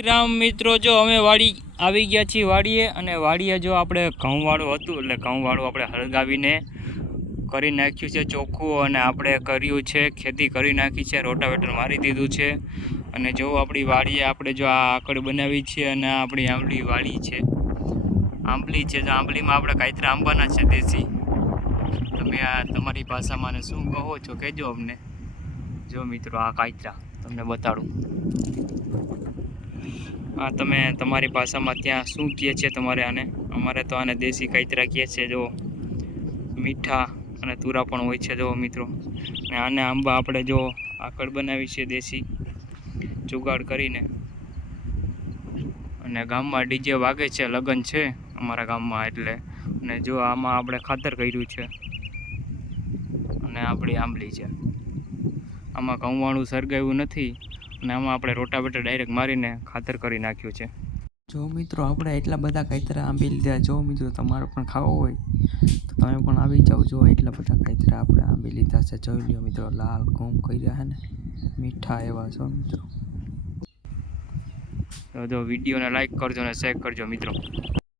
રામ મિત્રો, જો અમે વાડી આવી ગયા છીએ વાડીએ અને વાડીએ જો આપણે ઘઉંવાળું હતું, એટલે ઘઉંવાળું આપણે હળગાવીને કરી નાખ્યું છે ચોખ્ખું અને આપણે કર્યું છે, ખેતી કરી નાખી છે, રોટાવેટર મારી દીધું છે. અને જો આપણી વાડીએ આપણે જો આ આકડ બનાવી છે અને આપણી આંબલી વાડી છે. આંબલી છે તો આંબલીમાં આપણે કાંઈતરા આંબાના છે દેશી. તમે આ તમારી ભાષામાં શું કહો છો, કહેજો અમને. જો મિત્રો, આ કાંઈતરા, તમને બતાડું. હા તમે તમારી ભાષામાં ત્યાં શું કહે છે તમારે આને? અમારે તો આને દેશી કાંતરા કહે છે, જો મીઠા અને તુરા પણ હોય છે, જો મિત્રો. અને આને આંબા આપણે જો આકડ બનાવી છે દેશી જુગાડ કરીને. અને ગામમાં ડીજે વાગે છે, લગ્ન છે અમારા ગામમાં એટલે. અને જો આમાં આપણે ખાતર કર્યું છે. અને આપણી આંબલી છે. આમાં કંવાણું સળગાવ્યું નથી. અને આમાં આપણે રોટાવેટર ડાયરેક્ટ મારીને ખાતર કરી નાખ્યું છે. જો મિત્રો આપણે એટલા બધા કાયતરા આંબી લીધા. જો મિત્રો તમારે પણ ખાવો હોય તો તમે પણ આવી જાઓ. જો એટલા બધા કાયતરા આપણે આંબી લીધા છે. જોઈ લ્યો મિત્રો લાલ ઘઉં કરી છે ને. મીઠા એવા છો મિત્રો. તો જો વિડીયોને લાઈક કરજો અને શેર કરજો મિત્રો.